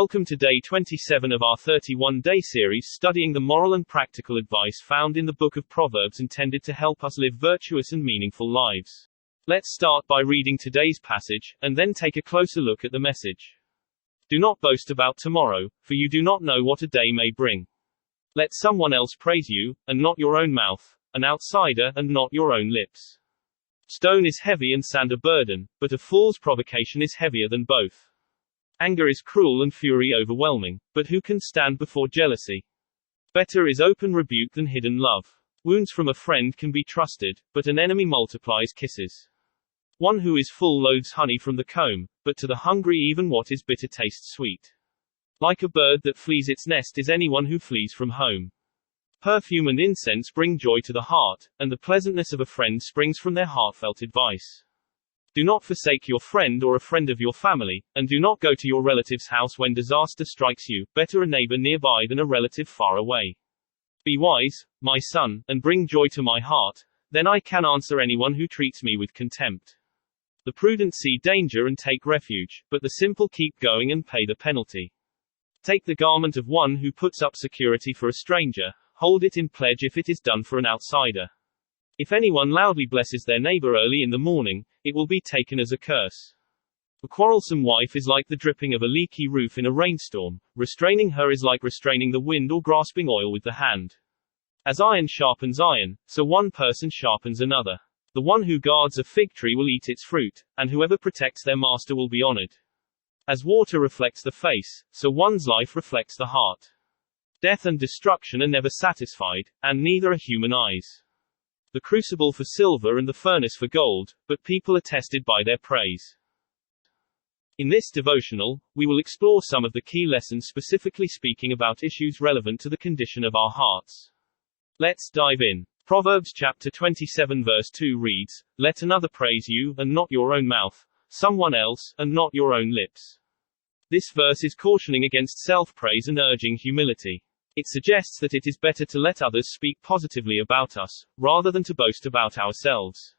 Welcome to day 27 of our 31-day series studying the moral and practical advice found in the book of Proverbs intended to help us live virtuous and meaningful lives. Let's start by reading today's passage, and then take a closer look at the message. Do not boast about tomorrow, for you do not know what a day may bring. Let someone else praise you, and not your own mouth, an outsider, and not your own lips. Stone is heavy and sand a burden, but a fool's provocation is heavier than both. Anger is cruel and fury overwhelming, but who can stand before jealousy? Better is open rebuke than hidden love. Wounds from a friend can be trusted, but an enemy multiplies kisses. One who is full loathes honey from the comb, but to the hungry even what is bitter tastes sweet. Like a bird that flees its nest is anyone who flees from home. Perfume and incense bring joy to the heart, and the pleasantness of a friend springs from their heartfelt advice. Do not forsake your friend or a friend of your family, and do not go to your relative's house when disaster strikes you, better a neighbor nearby than a relative far away. Be wise, my son, and bring joy to my heart, then I can answer anyone who treats me with contempt. The prudent see danger and take refuge, but the simple keep going and pay the penalty. Take the garment of one who puts up security for a stranger, hold it in pledge if it is done for an outsider. If anyone loudly blesses their neighbor early in the morning, it will be taken as a curse. A quarrelsome wife is like the dripping of a leaky roof in a rainstorm. Restraining her is like restraining the wind or grasping oil with the hand. As iron sharpens iron, so one person sharpens another. The one who guards a fig tree will eat its fruit, and whoever protects their master will be honored. As water reflects the face, so one's life reflects the heart. Death and destruction are never satisfied, and neither are human eyes. The crucible for silver and the furnace for gold, but people are tested by their praise. In this devotional, we will explore some of the key lessons specifically speaking about issues relevant to the condition of our hearts. Let's dive in. Proverbs chapter 27 verse 2 reads, Let another praise you, and not your own mouth, someone else, and not your own lips. This verse is cautioning against self-praise and urging humility. It suggests that it is better to let others speak positively about us, rather than to boast about ourselves.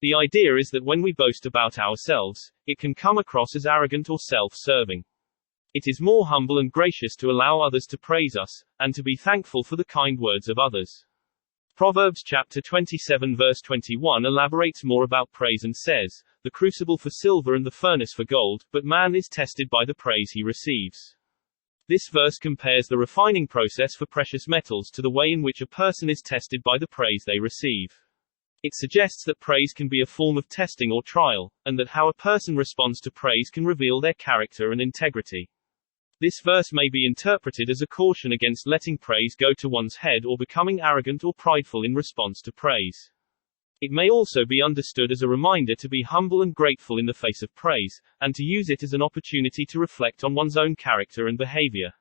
The idea is that when we boast about ourselves, it can come across as arrogant or self-serving. It is more humble and gracious to allow others to praise us, and to be thankful for the kind words of others. Proverbs chapter 27 verse 21 elaborates more about praise and says, The crucible for silver and the furnace for gold, but man is tested by the praise he receives. This verse compares the refining process for precious metals to the way in which a person is tested by the praise they receive. It suggests that praise can be a form of testing or trial, and that how a person responds to praise can reveal their character and integrity. This verse may be interpreted as a caution against letting praise go to one's head or becoming arrogant or prideful in response to praise. It may also be understood as a reminder to be humble and grateful in the face of praise, and to use it as an opportunity to reflect on one's own character and behavior.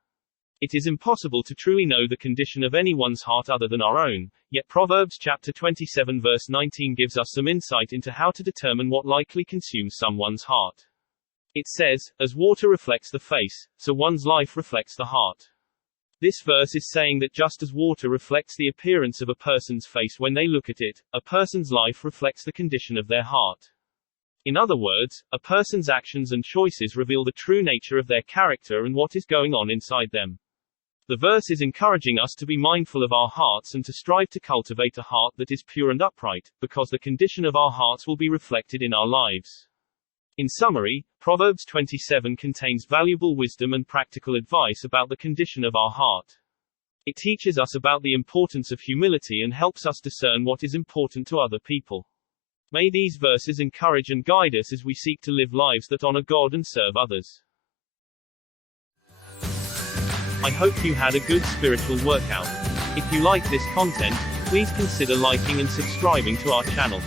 It is impossible to truly know the condition of anyone's heart other than our own, yet Proverbs chapter 27 verse 19 gives us some insight into how to determine what likely consumes someone's heart. It says, As water reflects the face, so one's life reflects the heart. This verse is saying that just as water reflects the appearance of a person's face when they look at it, a person's life reflects the condition of their heart. In other words, a person's actions and choices reveal the true nature of their character and what is going on inside them. The verse is encouraging us to be mindful of our hearts and to strive to cultivate a heart that is pure and upright, because the condition of our hearts will be reflected in our lives. In summary, Proverbs 27 contains valuable wisdom and practical advice about the condition of our heart. It teaches us about the importance of humility and helps us discern what is important to other people. May these verses encourage and guide us as we seek to live lives that honor God and serve others. I hope you had a good spiritual workout. If you like this content, please consider liking and subscribing to our channel.